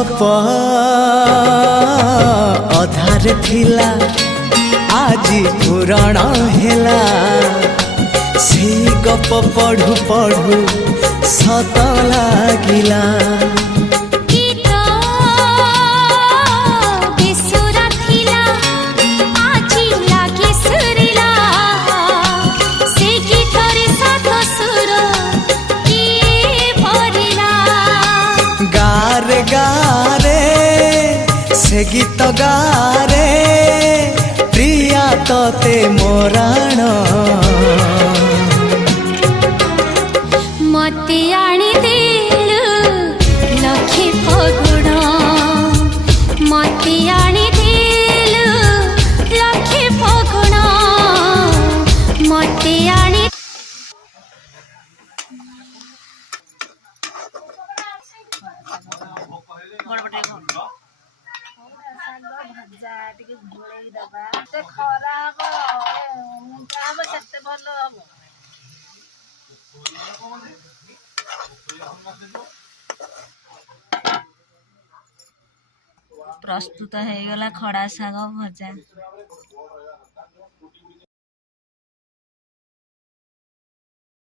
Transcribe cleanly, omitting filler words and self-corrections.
गप अधार थिला आजी पुराण हेला से गप पढ़ु पढ़ु सत लागिला। गारे गारे से गीत गारे प्रिया तोते मोराण मते आनी देलु लखे फगुण मते आनी देलु लखे फगुण मते आनी प्रस्तुत हो गला खड़ा शाग भजा।